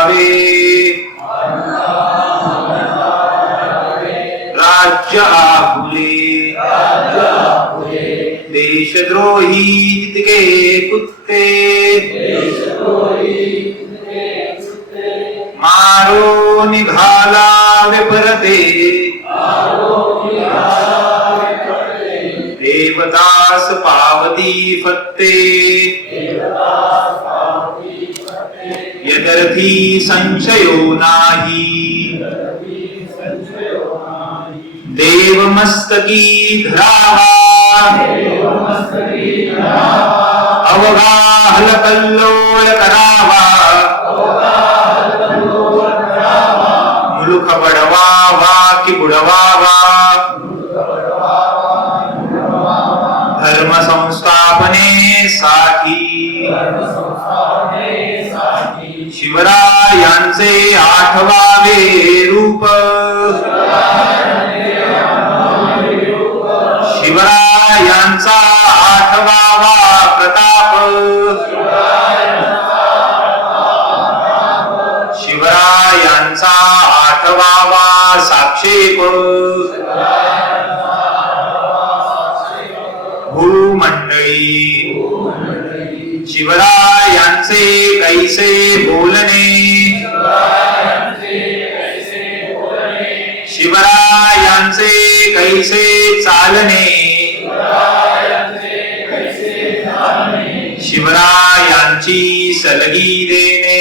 घ्यावे राज्य आपुले देशद्रोही तितके कुत्ते मारो निघाला विपरते देवदास पावती फत्ते यदर्थी संशयो नाही देवमस्तकी धरावा अवघा हलकल्लोळ करावा मुलुख बडवावा की बुडवावा धर्म संस्थापनेसाठी शिवरायांचे आठवावे रूप शिवरायांचा आठवावा प्रताप शिवरायांचा आठवावा साक्षेप भूमंडळी शिवरायांचे कैसे बोलणे शिवरायांचे कैसे चालणे शिवरायांची सलगी देणे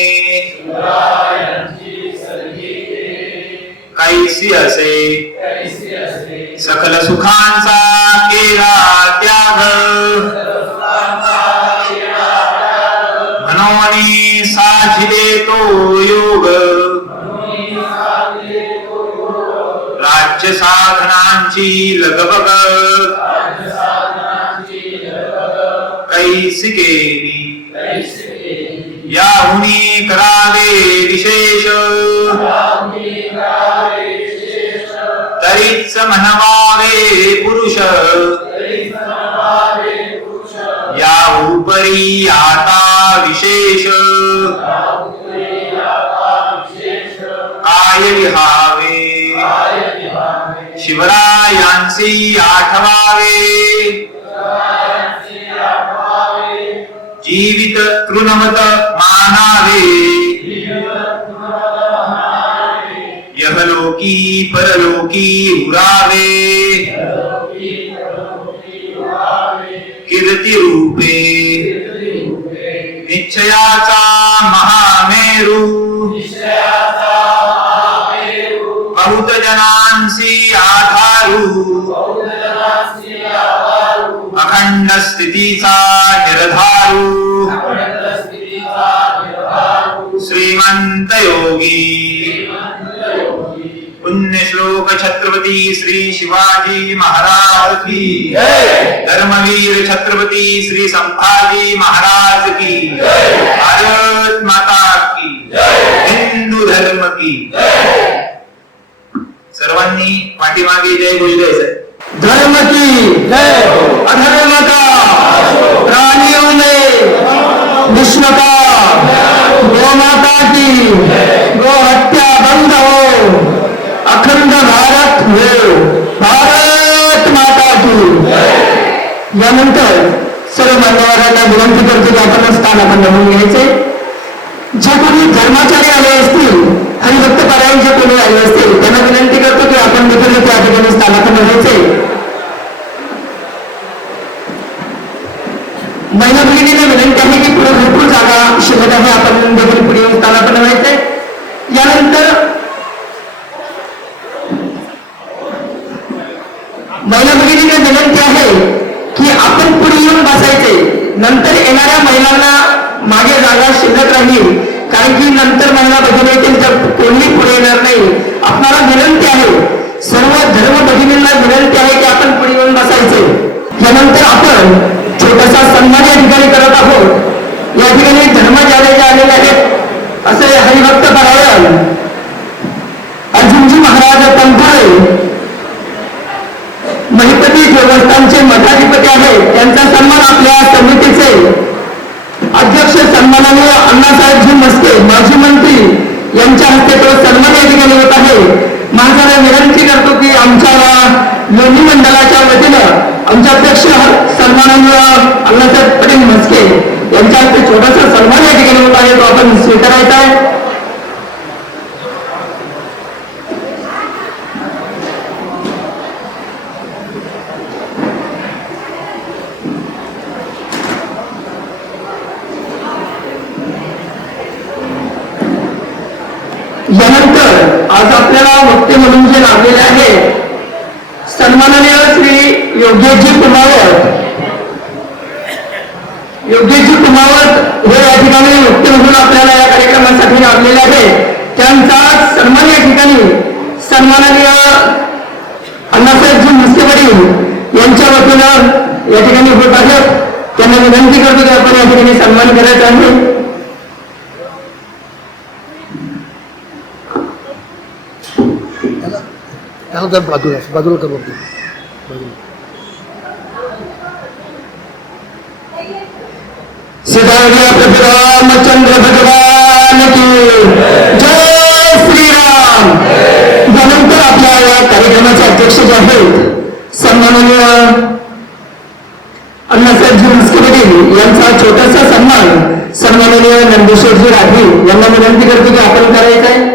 कैसी असे सकल सुखांचा केला त्याग मनोनी साधिले तो योग राज्य साधनांची लगबग कैसी केली याहुनी करावे विशेष तरीच म्हणवावे पुरुष या उपरी आता विशेष काय लिहावे शिवरायांची आठवावे जीवित तृणवत मानावे यहलोकी परलोकी उरावे कीर्ती रूपे निश्चयाचा महामेरू बहुत जनांसी आधारू अखंड स्थितीचा निर्धारू श्रीमंत योगी पुण्यश्लोक छत्रपती श्री शिवाजी महाराज की धर्मवीर छत्रपती श्री संभाजी महाराज की भारत माता की हिंदू धर्म की सर्वांनी पाठीमागे जय बोलायचं धर्म की जय अधर्म का प्राणियों में विश्व का गौ माता की गो हत्या बंद हो अखंड भारत हो भारत माता की यानंतर सर्व मान्यवरांना विनंती करतो की आपण स्थान आपण नमून घ्यायचे जे कोणी धर्माचार्य आले असतील हरिभक्त पारायण जे कोणी आले असतील त्यांना विनंती करतो की आपण देखील त्या ठिकाणी स्थानापन्न व्हायचे महिला भगिनीला विनंती आहे की पुढे भरपूर जागा शिल्लक आहे आपण देखील पुढे स्थानापन्न व्हायचे यानंतर महिला भगिनीला विनंती आहे की आपण पुढे येऊन बसायचे नंतर येणाऱ्या महिलांना मागे जागा शिल्लक राहील कारण की नंतर महिला भगिनी येतील तर कोणी पुढे येणार नाही आपल्याला विनंती आहे सर्व धर्म भगिनींना विनंती आहे की आपण पुढे येऊन बसायचे यानंतर आपण छोटासा सन्मान या ठिकाणी करत आहोत या ठिकाणी धर्मचार्य आलेले आहेत असे हरिभक्त पारायण अर्जुनजी महाराज पंथाळे महिपती देवस्थानचे मठाधिपती आहेत त्यांचा सन्मान आपल्या समितीचे अध्यक्ष सन्माननीय अण्णासाहेबजी मस्के माजी मंत्री यांच्या हस्ते तो सन्मान या ठिकाणी होत आहे. माझा विनंती करतो की आमच्या लोणी मंडळाच्या वतीनं आमचे अध्यक्ष सन्माननीय अण्णासाहेब पटेल म्हस्के यांच्या हस्ते छोटासा सन्मान या ठिकाणी होत आहे, तो आपण स्वीकारायचा आहे. यानंतर आज आपल्याला वक्ते म्हणून जे लाभलेले आहे सन्माननीय श्री योगेशजी कुमावत हे या ठिकाणी वक्ते म्हणून आपल्याला या कार्यक्रमासाठी लाभलेले आहे. त्यांचा सन्मान या ठिकाणी सन्माननीय अण्णासाहेबजी म्हस्के पाटील यांच्या वतीनं या ठिकाणी होत आहेत. त्यांना विनंती करतो की आपण या ठिकाणी सन्मान करायचा आहे. बाजूला कर बघतो. सिद्धार्थ प्रभु रामचंद्र भगवान की जय श्रीराम. यानंतर आपल्या या कार्यक्रमाचे अध्यक्ष जे आहेत सन्माननीय अण्णासाहेबजी म्हस्के पाटील यांचा छोटासा सन्मान सन्माननीय नंदेश्वरजी राठी यांना विनंती करतो की आपण करायचं आहे.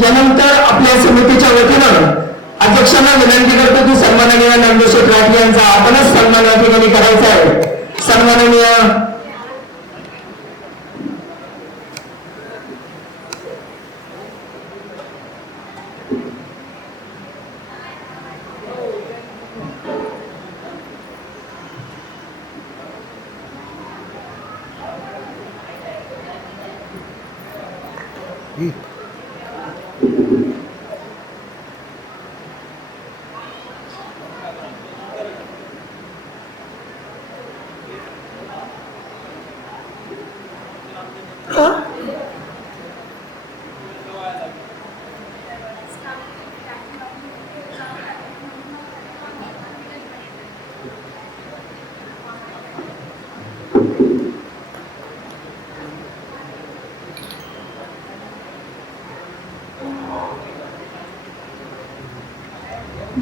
यानंतर आपल्या समितीच्या वतीनं अध्यक्षांना विनंती करतो की सन्माननीय नंदेश्वर राठी यांचा आपणच सन्मान या ठिकाणी करायचा आहे. सन्माननीय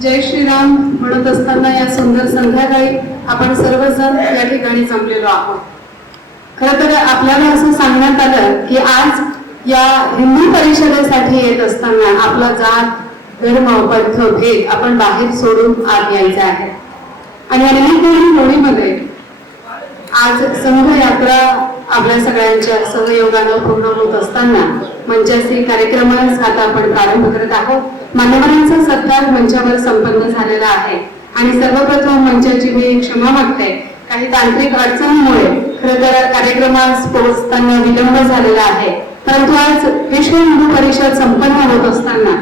जय श्रीराम म्हणत असताना या सुंदर संध्याकाळी आपण सर्वजण या ठिकाणी जमलेलो आहोत. खरं तर आपल्याला असं सांगण्यात आलं की आज या हिंदू परिषदेसाठी येत असताना आपला जात धर्म पंथ भेद आपण बाहेर सोडून आत यायचे आहे. आणि या निमित्ताने लोणीमध्ये आज संघ यात्रा आपल्या सगळ्यांच्या सहयोगानं पूर्ण होत असताना मंचासी कार्यक्रमास आता आपण प्रारंभ करत आहोत. मान्यवरांचा सत्कार मंचावर संपन्न झालेला आहे आणि सर्वप्रथम मंचाची मी क्षमा मागते. काही तांत्रिक अडचणीमुळे खरं तर कार्यक्रमास पोहोचताना विलंब झालेला आहे, परंतु आज विश्व हिंदू परिषद संपन्न होत असताना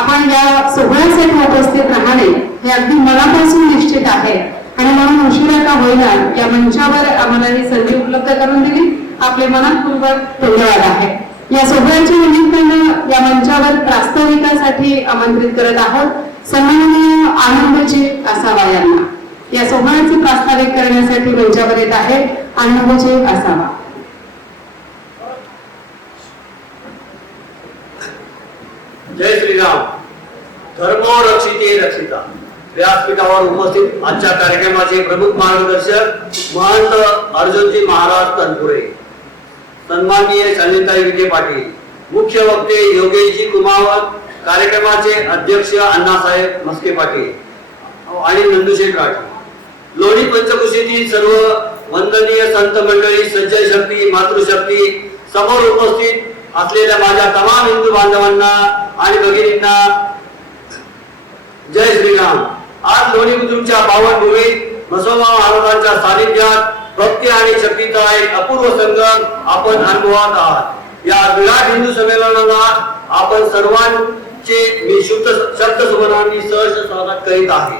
आपण या सोहळ्यासाठी उपस्थित राहणे हे अगदी मनापासून निश्चित आहे आणि म्हणून उशिरा का होईना या मंचावर आम्हाला ही संधी उपलब्ध करून दिली. आपले मनपूर्वक धन्यवाद आहे. या सोहळ्याच्या निमित्तानं या मंचावर प्रास्ताविकासाठी आमंत्रित करत आहोत सन्माननीय आनंदजी असावा यांना. या सोहळ्याचे प्रास्ताविक करण्यासाठी मंचावर येत आहे आनंदजी असावा. जय श्रीराम. धर्मो रक्षिते रक्षिता. व्यासपीठावर उपस्थित आजच्या कार्यक्रमाचे प्रमुख मार्गदर्शक महंत अर्जुनजी महाराज तनपुरे, सन्माननीय शालिनीताई विखे पाटील, मुख्य वक्ते योगेशजी कुमावत, कार्यक्रमाचे अध्यक्ष अण्णासाहेब म्हस्के पाटील आणि नंदुशेठ राठी, लोणी पंचकुशीतील सर्व वंदनीय संत मंडळी, सज्जन शक्ती, मातृशक्ती, समोर उपस्थित असलेल्या माझ्या तमाम हिंदू बांधवांना आणि भगिनींना जय श्रीराम. आज लोणी बुद्रुकच्या पावन भूमीत बसवमा महाराजांच्या सानिध्यात भक्ती आणि शक्तीचा एक अपूर्व संगम आपण अनुभवत आहात. या विराट हिंदू संमेलनाला आपण सर्वांचे मी शुद्ध शब्द सुमनांनी सहर्ष स्वागत करीत आहे.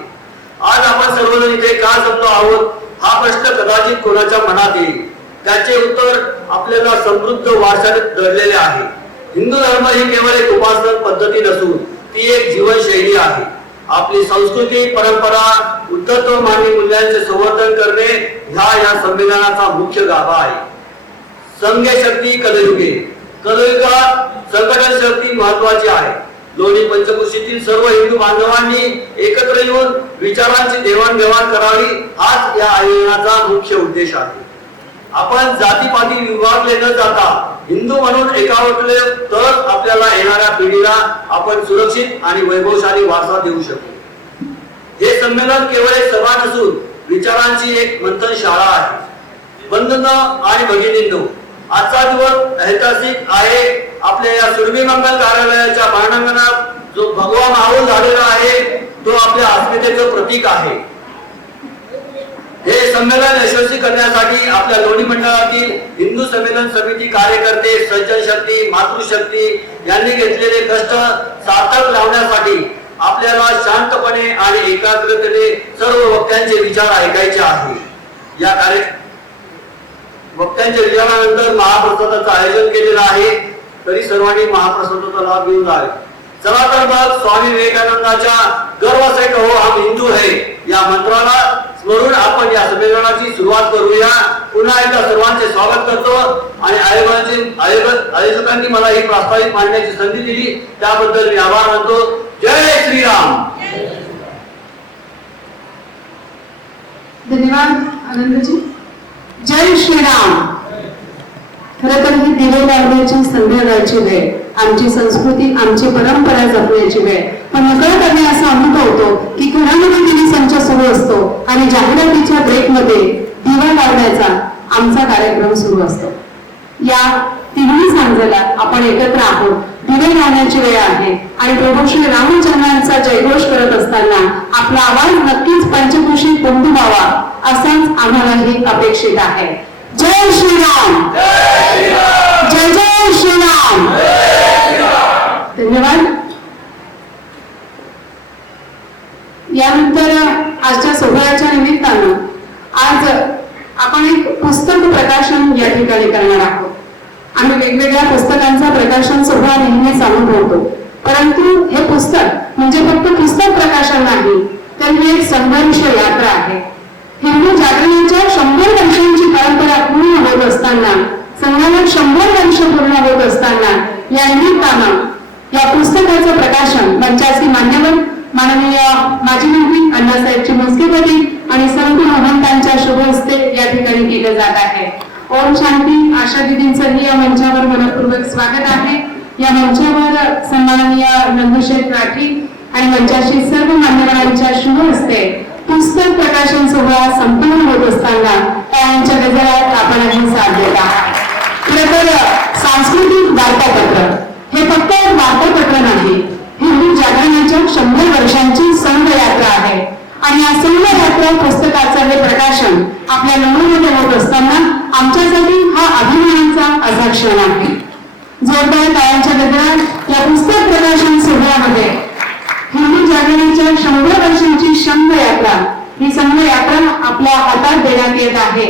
आज आपण सर्वजण इथे का जमलो आहोत हा प्रश्न कदाचित कोणाच्या मनात येईल. त्याचे उत्तर आपल्याला समृद्ध वारशात दडलेले आहे. हिंदू धर्म ही केवळ एक उपासना पद्धती नसून ती एक जीवनशैली आहे. आपली संस्कृती, परंपरा, उद्धत्व मानवी मूल्यांचे संवर्धन करणे हा या संमेलनाचा मुख्य गाभा आहे. संघ शक्ती कलयुगे. कलयुगात संघटन शक्ती महत्वाची आहे. लोणी पंचकृषीतील सर्व हिंदू बांधवांनी एकत्र येऊन विचारांची देवाणघेवाण करावी हाच या आयोजनाचा मुख्य उद्देश आहे. आपण जातीपाती विभागले न जाता हिंदू म्हणून एकावटले तर आपल्याला येणाऱ्या पिढीला आपण सुरक्षित आणि वैभवशाली वारसा देऊ शकू. हे संमेलन केवळ एक सभा नसून विचारांची एक मंथन शाळा आहे. बंधूंनो आणि भगिनींनो, आजचा दिवस ऐतिहासिक आहे. आपल्या या सुरभी मंगल कार्यालयाच्या प्रांगणात जो भगवा माहोल झालेला आहे तो आपल्या अस्मितेचं प्रतीक आहे. हे संमेलन यशस्वी करण्यासाठी आपल्या लोणी मंडळातील हिंदू संमेलन समिती कार्यकर्ते, सज्जन शक्ती, मातृशक्ती यांनी घेतलेले कष्ट सार्थक लावण्यासाठी आपल्याला शांतपणे आणि एकाग्रतेने सर्व वक्त्यांचे विचार ऐकायचे आहे. या वक्त्यांच्या विचारानंतर महाप्रसादाचं आयोजन केलेलं आहे. तरी सर्वांनी महाप्रसादाचा लाभ घेऊन जावे. चला तर मग स्वामी विवेकानंदाच्या गर्व से कहो हम हिंदू है या मंत्राला स्मरून आपण या संमेलनाची सुरुवात करूया. पुन्हा एकदा सर्वांचे स्वागत करतो आणि आयोजकांनी मला ही प्रास्ताविक मांडण्याची संधी दिली त्याबद्दल मी आभार मानतो. जय श्रीराम. धन्यवाद आनंदजी. जय श्रीराम. खरं तर ही दिवे लावण्याची संध्याकाळची वेळ, आमची संस्कृती, आमची परंपरा जपण्याची वेळ. पण नकळतपणे असा अनुभव होतो की घरामध्ये दिवसांचा सुरू असतो आणि जाहिरातीच्या ब्रेकमध्ये दिवा लावण्याचा आमचा कार्यक्रम सुरू असतो. या तिन्ही सांजेला आपण एकत्र आहोत. दिवे लावण्याची वेळ आहे आणि प्रभू श्री रामचंद्रांचा जयघोष करत असताना आपला आवाज नक्कीच पंचकृषी कुंभ व्हावा असाच आम्हालाही अपेक्षित आहे. जय श्रीराम. जय जय श्रीराम. धन्यवाद. यानंतर आजच्या सोहळ्याच्या निमित्तानं आज आपण एक पुस्तक प्रकाशन या ठिकाणी करणार आहोत. आम्ही वेगवेगळ्या पुस्तकांचा प्रकाशन सोहळा नेहमीच अनुभवतो, परंतु हे पुस्तक म्हणजे फक्त पुस्तक प्रकाशन नाही, तर ही एक संघर्ष यात्रा आहे. हिंदू जागरणाच्या 100 वर्षांची परंपरा पूर्ण होत असताना, संघाला 100 वर्ष पूर्ण होत असताना या निमित्तानं या पुस्तकाचं प्रकाशन मंचासी मान्यवर माननीय माजी मंत्री अण्णासाहेब चिमणस्के पाटील आणि संत महंतांच्या शुभ हस्ते या ठिकाणी केलं जात आहे. ओम शांती. आशा दीदींचंही या मंचावर मनपूर्वक स्वागत आहे. या मंचावर सन्माननीय नंदुशेठ राठी आणि मंचाशी सर्व मान्यवरांच्या शुभ हस्ते पुस्तक प्रकाशन सोहळा संपन्न होत असताना त्यांच्या गजरात आपण साथ देत आहात. खरं तर सांस्कृतिक वार्तापत्र हे फक्त एक वार्तापत्र नाही, हिंदू जागरणाच्या 100 वर्षांची संघ यात्रा आहे आणि या संघ यात्रा पुस्तकाचं हे प्रकाशन आपल्या लोणीमध्ये होत असताना आमच्यासाठी हा अभिमानाचा असा क्षण आहे. जोरदार टाळ्यांच्या गजरात या पुस्तक प्रकाशन सोहळ्यामध्ये हिंदू जागरणाच्या 100 वर्षांची संघ यात्रा, ही संघ यात्रा आपल्या हातात देण्यात येत आहे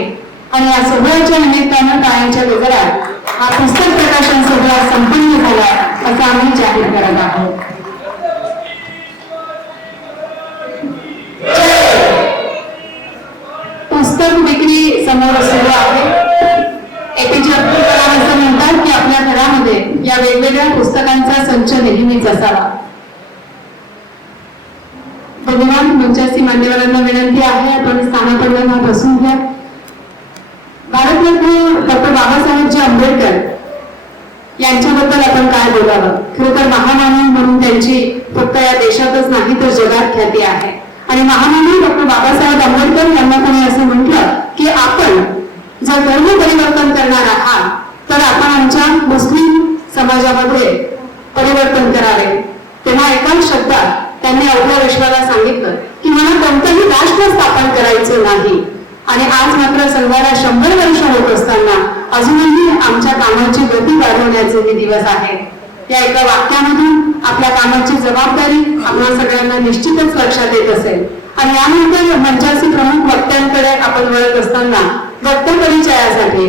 आणि या सोहळ्याच्या निमित्तानं टाळ्यांच्या गजरात हा पुस्तक प्रकाशन सोहळा संपन्न झाला असं आम्ही जाहीर करत आहोत. पुस्तक विक्री समोर सुरू आहे. एपीजे अब्दुल कलाम असं म्हणतात की आपल्या घरामध्ये या वेगवेगळ्या पुस्तकांचा संच नेहमीच असावा. धन्यवाद. मंचासी मान्यवरांना विनंती आहे आपण स्थानापन्नांना बसून घ्या. भारतरत्न डॉक्टर बाबासाहेबजी आंबेडकर यांच्याबद्दल आपण काय बोलावं. खरं तर महामानव म्हणून त्यांची फक्त या देशातच नाही तर जगात ख्याती आहे आणि महामानव डॉक्टर बाबासाहेब आंबेडकर यांना कोणी असं म्हटलं की आपण जर धर्म परिवर्तन करणार आहात तर आपण आमच्या मुस्लिम समाजामध्ये परिवर्तन करावे. तेव्हा एका शब्दात त्यांनी अवघ्या विश्वाला सांगितलं की मला कोणतंही राष्ट्र स्थापन करायचं नाही. आणि आज मात्र संघाला 100 वर्ष होत असताना अजूनही आमच्या कामाची गती वाढवण्याचे हे दिवस आहे. या एका वाक्यामधून आपल्या कामाची जबाबदारी आपल्या सगळ्यांना निश्चितच लक्षात येत असेल आणि यानंतर मंचाचे प्रमुख वक्त्यांकडे आपण वळत असताना वक्ता परिचयासाठी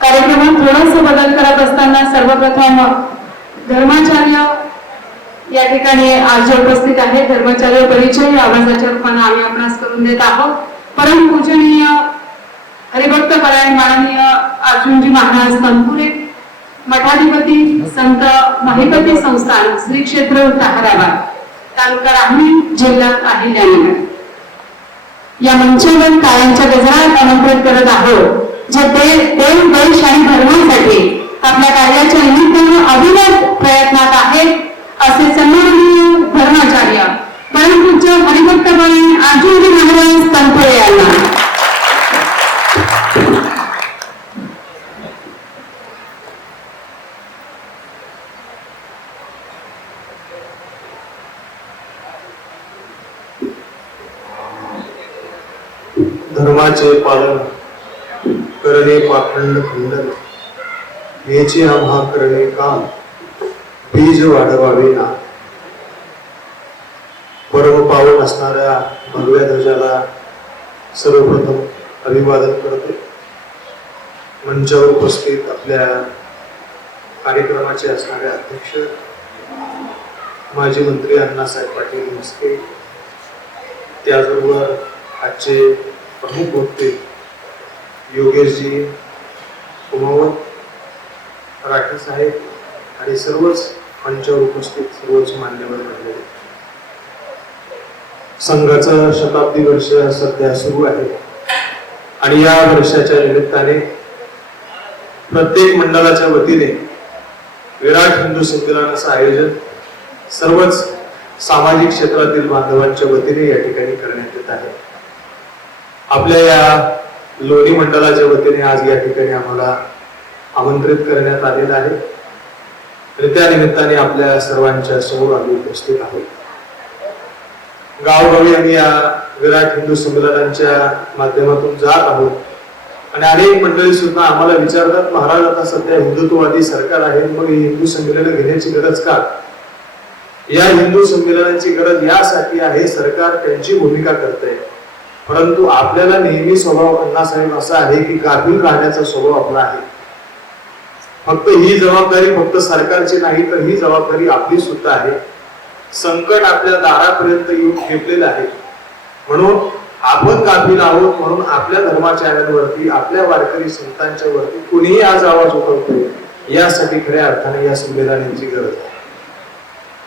कार्यक्रमात थोडासा बदल करत असताना सर्वप्रथम धर्माचार्य या ठिकाणी आज जे उपस्थित आहे धर्माचार्य परिचय आवाजाच्या रूपाने आम्ही आपणास करून देत आहोत. परम पूजनीय हरिभक्त परायण माननीय अर्जुनजी महाराज तनपुरे मठाधिपती संत महिपती संस्थान श्री क्षेत्र ताहराबाद तालुका राहणी जिल्हा अहिल्यानगर या मंचावर काळ्यांच्या गजरात आमंत्रित करत आहोत जे देव देश आणि धर्मासाठी आपल्या कार्याच्या निमित्तानं अविरत प्रयत्नात आहेत असे सन्माननीय धर्माचार्य परमपूज्य हरिभक्त परायण अर्जुनजी महाराज तनपुरे यांना धर्माचे पालन करणे पाखंड खंडन याचे आम्हा करणे काम बीज वाढवावे ना. परम पावन असणाऱ्या भगव्या ध्वजाला सर्वप्रथम अभिवादन करते. मंचावर उपस्थित आपल्या कार्यक्रमाचे असणारे अध्यक्ष माजी मंत्री अण्णासाहेब पाटील मस्के, त्याचबरोबर आजचे प्रमुख वक्ते योगेशजी कुमावत, राठी साहेब आणि सर्वच मंचावर उपस्थित सर्वच मान्यवर मंडळी. संघाचं शताब्दी वर्ष सध्या सुरू आहे आणि या वर्षाच्या निमित्ताने प्रत्येक मंडळाच्या वतीने विराट हिंदू संमेलनाचं आयोजन सर्वच सामाजिक क्षेत्रातील बांधवांच्या वतीने या ठिकाणी करण्यात येत आहे. आपल्या या लोणी मंडळाच्या वतीने आज या ठिकाणी आम्हाला आमंत्रित करण्यात आलेलं आहे आणि त्या निमित्ताने आपल्या सर्वांच्या समोर आम्ही उपस्थित आहोत. गावोगावी आम्ही या विराट हिंदू संमेलनांच्या माध्यमातून जात आहोत आणि अनेक मंडळी सुद्धा आम्हाला विचारतात, महाराज आता सध्या हिंदुत्ववादी सरकार आहे, मग हिंदू संमेलन घेण्याची गरज का? या हिंदू संमेलनाची गरज यासाठी आहे, सरकार त्यांची भूमिका करते, परंतु आपल्याला नेहमी स्वभाव अण्णासाहेब असा आहे की गाफील राहण्याचा स्वभाव आपला आहे. फक्त ही जबाबदारी फक्त सरकारची नाही तर ही जबाबदारी आपली सुद्धा आहे. संकट आपल्या दारापर्यंत येऊन ठेपलेलं आहे, म्हणून आपण गाफील आहोत, म्हणून आपल्या धर्माचार्यांवरती आपल्या वारकरी संतांच्या वरती कुणीही आज आवाज उठवतोय यासाठी खऱ्या अर्थाने या संमेलनाची गरज आहे.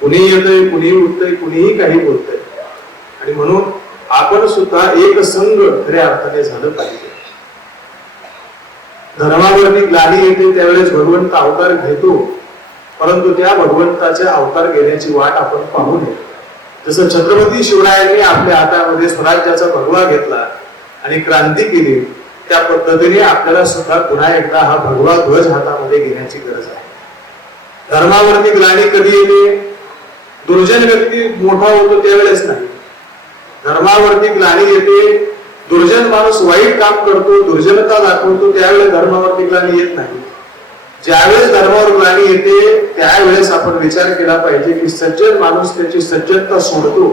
कुणीही येतोय, कुणीही उठतंय, कुणीही काही बोलतंय आणि म्हणून आपण सुद्धा एक संघ खऱ्या अर्थाने झालं पाहिजे. धर्मावरती ग्लानी येते त्यावेळेस भगवंत अवतार घेतो, परंतु त्या भगवंताच्या अवतार घेण्याची वाट आपण पाहू नये. जसं छत्रपती शिवरायांनी आपल्या हातामध्ये स्वराज्याचा भगवा घेतला आणि क्रांती केली, त्या पद्धतीने आपल्याला सुद्धा पुन्हा एकदा हा भगवा ध्वज हातामध्ये घेण्याची गरज आहे. धर्मावरती ग्लानी कधी येते? दुर्जन व्यक्ती मोठा होतो त्यावेळेस नाही. धर्मावरती ग्लानी येते, दुर्जन माणूस वाईट काम करतो, दुर्जनता दाखवतो, त्यावेळेस धर्मावरती ग्लानी येत नाही. ज्यावेळेस धर्मावर ग्लानी येते त्यावेळेस आपण विचार केला पाहिजे की सज्जन माणूस त्याची सज्जनता सोडतो,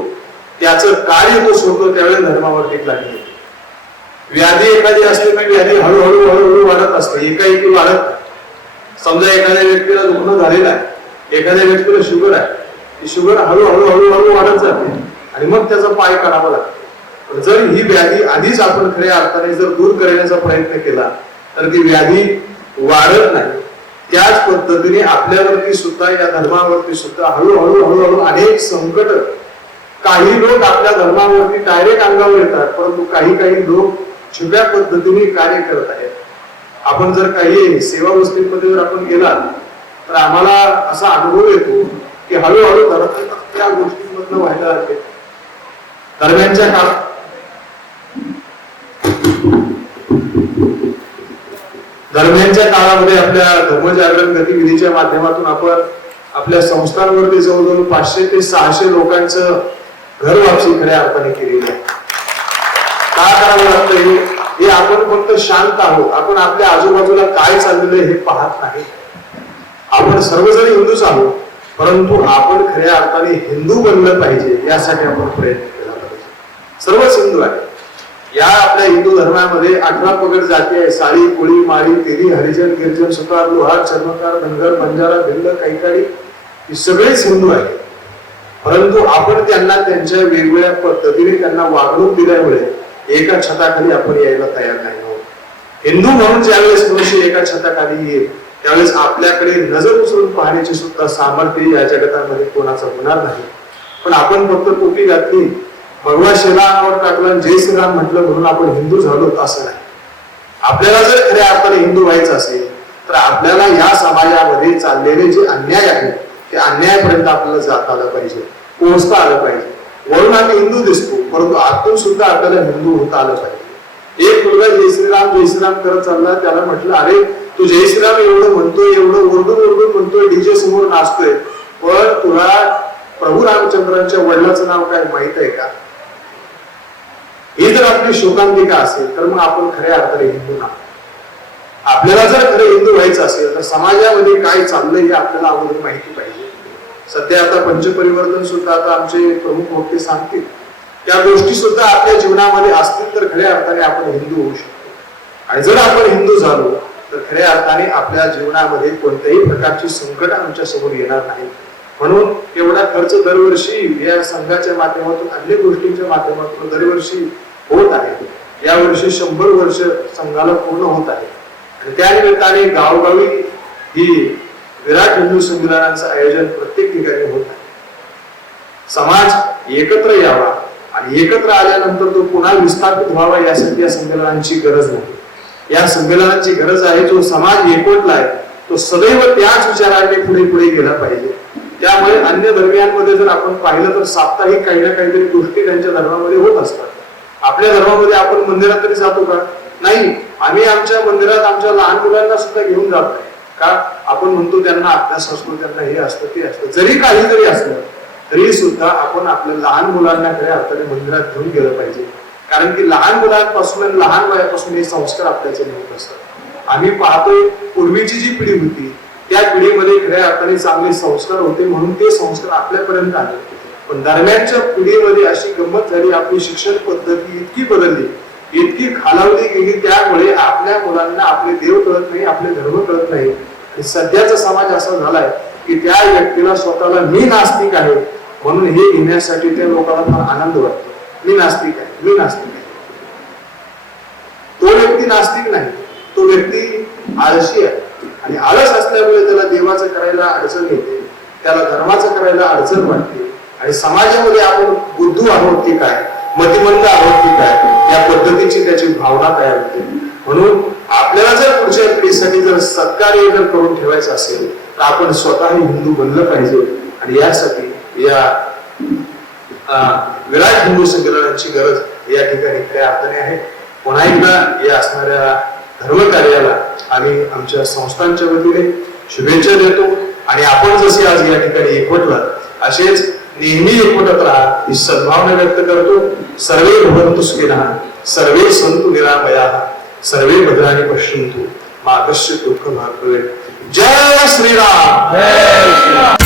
त्याचं कार्य तो सोडतो, त्यावेळेस धर्मावरती ग्लानी येते. व्याधी एखादी असते तर व्याधी हळूहळू हळूहळू वाढत असते, एकाएकी वाढत नाही. समजा एखाद्या व्यक्तीला दुखणं झालेलं आहे, एखाद्या व्यक्तीला शुगर आहे, ती शुगर हळूहळू हळूहळू वाढत जाते आणि मग त्याचा पाय काढावा लागतो. जर ही व्याधी आधीच आपण खऱ्या अर्थाने जर दूर करण्याचा प्रयत्न केला तर ती व्याधी वाढत नाही. त्याच पद्धतीने आपल्यावरती सुद्धा या धर्मावरती सुद्धा हळूहळू हळूहळू अनेक संकट, काही लोक आपल्या धर्मावरती डायरेक्ट अंगावर येतात, परंतु काही लोक छुप्या पद्धतीने कार्य करत आहेत. आपण जर काही सेवा वस्तीमध्ये जर आपण गेला तर आम्हाला असा अनुभव येतो की हळूहळू त्या गोष्टींमधनं व्हायला लागते. दरम्यानच्या काळामध्ये आपल्या धर्मजागरण गतिविधीच्या माध्यमातून आपण आपल्या संस्थांवरती जवळजवळ 500 ते 600 लोकांचं घर वापसी खऱ्या अर्थाने केलेली आहे. का करावं लागतं हे आपण फक्त शांत आहोत, आपण आपल्या आजूबाजूला काय चाललेलं हे पाहत नाही. आपण सर्वजण हिंदूच आहोत, परंतु आपण खऱ्या अर्थाने हिंदू बनलं पाहिजे यासाठी आपण प्रयत्न केला पाहिजे. सर्वच हिंदू आहे. या आपल्या हिंदू धर्मामध्ये 18 पगड जाती आहे. साळी, कोळी, माळी, तेली, हरिजन, गिरिजन, सुतार, लोहार, चर्मकार, धनगर, बंजारा, भिल्ल, कैकाडी हे सगळेच हिंदू आहेत. परंतु आपण त्यांना त्यांच्या वेगवेगळ्या पद्धतीने त्यांना वागणूक दिल्यामुळे एका छताखाली आपण यायला तयार नाही आहोत. हिंदू म्हणून ज्यावेळेस मनुष्य एका छताखाली येईल त्यावेळेस आपल्याकडे नजर उचलून पाहण्याची सुद्धा सामर्थ्य या जगतामध्ये कोणाचं होणार नाही. पण आपण फक्त टोपी घातली, भगवा शेला अंगावर टाकला, जय श्रीराम म्हटलं म्हणून आपण हिंदू झालो असं नाही. आपल्याला जर खऱ्या अर्थाने हिंदू व्हायचं असेल तर आपल्याला या समाजामध्ये चाललेले जे अन्याय आहे ते अन्यायापर्यंत आपल्याला जाता आलं पाहिजे, पोहोचता आलं पाहिजे. वरून आम्ही हिंदू दिसतो परंतु आतून सुद्धा आपल्याला हिंदू होता आलं पाहिजे. एक मुलगा जय श्रीराम करत चालला, त्याला म्हटलं अरे तू जय श्रीराम एवढं म्हणतोय, एवढं ओरडून म्हणतोय, डीजे समोर नाचतोय, पण तुला प्रभू रामचंद्रांच्या वडिलांचं नाव काय माहित आहे का? ही जर आपली शोकांतिका असेल तर मग आपण खऱ्या अर्थाने हिंदू ना. आपल्याला जर खरं हिंदू व्हायचं असेल तर समाजामध्ये काय चाललंय हे आपल्याला अगोदर माहिती पाहिजे. सध्या आता पंचपरिवर्तन सुद्धा आता आमचे प्रमुख वक्ते सांगतील, त्या गोष्टी सुद्धा आपल्या जीवनामध्ये असतील तर खऱ्या अर्थाने आपण हिंदू होऊ शकतो. आणि जर आपण हिंदू झालो तर खऱ्या अर्थाने आपल्या जीवनामध्ये कोणत्याही प्रकारची संकट आमच्या समोर येणार नाही. म्हणून एवढा खर्च दरवर्षी या संघाच्या माध्यमातून अनेक गोष्टींच्या माध्यमातून दरवर्षी होत आहे. यावर्षी 100 वर्ष संघाला पूर्ण होत आहे आणि त्या निमित्ताने गावोगावी ही विराट हिंदू संमेलनाचं आयोजन प्रत्येक ठिकाणी होत आहे. समाज एकत्र यावा आणि एकत्र आल्यानंतर तो पुन्हा विस्थापित व्हावा यासाठी या संमेलनांची गरज नाही. या संमेलनाची गरज आहे जो समाज एकवटलाय तो सदैव त्याच विचाराने पुढे पुढे गेला पाहिजे. त्यामुळे अन्य धर्मियांमध्ये जर आपण पाहिलं तर साप्ताहिक काही ना काहीतरी गोष्टी त्यांच्या धर्मामध्ये होत असतात. आपल्या धर्मामध्ये आपण मंदिरात तरी जातो का? नाही. आम्ही आमच्या मंदिरात आमच्या लहान मुलांना सुद्धा घेऊन जात नाही का? आपण म्हणतो त्यांना आपल्या संस्कृत्यांना हे असतं ते असतं. जरी काही जरी असलं तरी सुद्धा आपण आपल्या लहान मुलांना खऱ्या अर्थाने मंदिरात घेऊन गेलं पाहिजे. कारण की लहान मुलांपासून आणि लहान वयापासून हे संस्कार आपल्याचे नेमत असतात. आम्ही पाहतोय पूर्वीची जी पिढी होती त्या पिढीमध्ये खऱ्या अर्थाने चांगले संस्कार होते म्हणून ते संस्कार आपल्यापर्यंत आले. पण दरम्यानच्या पिढीमध्ये अशी गंमत झाली, आपली शिक्षण पद्धती इतकी बदलली, इतकी खालावली गेली, त्यामुळे आपल्या मुलांना आपले देव कळत नाही, आपले धर्म कळत नाही. आणि सध्याचा समाज असा झालाय की त्या व्यक्तीला स्वतःला मी नास्तिक आहे म्हणून हे घेण्यासाठी त्या लोकांना फार आनंद वाटतो. मी नास्तिक आहे, मी नास्तिक आहे. तो व्यक्ती नास्तिक नाही, तो व्यक्ती आळशी आहे आणि आळस असल्यामुळे त्याला देवाचं करायला अडचण येते, त्याला धर्माचं करायला अडचण वाटते आणि समाजामध्ये आपण बुद्धू आहोत की काय, मतिमंद आहोत की काय या पद्धतीची त्याची भावना तयार होते. म्हणून आपल्याला जर पुढच्या पिढीसाठी जर सत्कार्य जर करून ठेवायचं असेल तर आपण स्वतःही हिंदू बनलं पाहिजे आणि यासाठी या विराट हिंदू संमेलनाची गरज या ठिकाणी खऱ्या अर्थाने आहे. पुन्हा एकदा या असणाऱ्या धर्म कार्याला आम्ही आमच्या संस्थांच्या वतीने शुभेच्छा देतो आणि आपण जसे आज या ठिकाणी एकवटलात असेच नेहमी एकवटत राहा ही सद्भावना व्यक्त करतो. सर्वे भवन्तु सुखिनः, सर्वे सन्तु निरामयाः, सर्वे भद्राणि पश्यन्तु मा कश्चित् दुःखं मा भवेत्. जय श्रीराम.